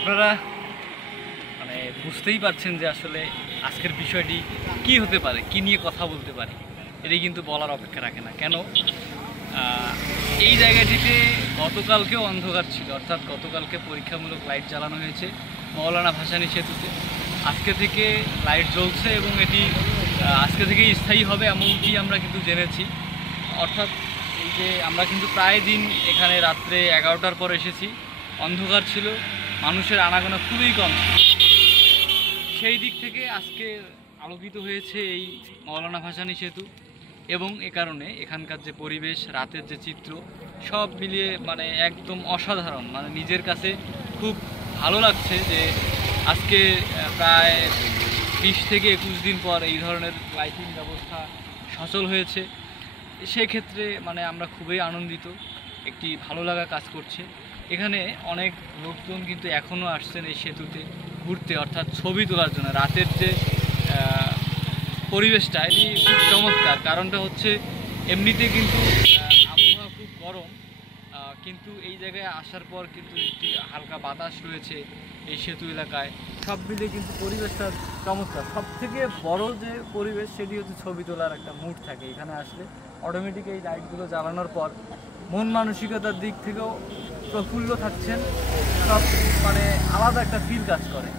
আপনারা মানে বুঝতেই পারছেন যে আসলে আজকের বিষয়টি কি হতে পারে, কি নিয়ে কথা বলতে পারি, এটাই কিন্তু বলার অপেক্ষা রাখে না। কেন এই জায়গাটিতে গতকালকেও অন্ধকার ছিল, অর্থাৎ গতকালকে পরীক্ষামূলক লাইট জ্বালানো হয়েছে মওলানা ভাসানী সেতুতে। আজকে থেকে লাইট জ্বলছে এবং এটি আজকে থেকেই স্থায়ী হবে এমনটি আমরা কিন্তু জেনেছি। অর্থাৎ এই যে আমরা কিন্তু প্রায় দিন এখানে রাত্রে 11টার পর এসেছি, অন্ধকার ছিল, মানুষের আনাগোনা খুবই কম ছিল। সেই দিক থেকে আজকে আলোকিত হয়েছে এই মওলানা ভাসানী সেতু এবং এ কারণে এখানকার যে পরিবেশ, রাতের যে চিত্র, সব মিলিয়ে মানে একদম অসাধারণ। মানে নিজের কাছে খুব ভালো লাগছে যে আজকে প্রায় 20 থেকে 21 দিন পর এই ধরনের লাইটিং ব্যবস্থা সচল হয়েছে। সেক্ষেত্রে মানে আমরা খুবই আনন্দিত, একটি ভালো লাগা কাজ করছে। এখানে অনেক লোকজন কিন্তু এখনও আসছেন এই সেতুতে ঘুরতে, অর্থাৎ ছবি তোলার জন্য। রাতের যে পরিবেশটা এটি খুব চমৎকার। কারণটা হচ্ছে এমনিতে কিন্তু আবহাওয়া খুব গরম, কিন্তু এই জায়গায় আসার পর কিন্তু একটি হালকা বাতাস রয়েছে এই সেতু এলাকায়। সব মিলে কিন্তু পরিবেশটা চমৎকার। সব থেকে বড় যে পরিবেশ সেটি হচ্ছে ছবি তোলার একটা মুড থাকে এখানে আসলে। অটোমেটিক এই লাইটগুলো জ্বালানোর পর মন মানসিকতার দিক থেকেও প্রফুল্ল থাকছেন, সব মানে আলাদা একটা ফিল কাজ করে।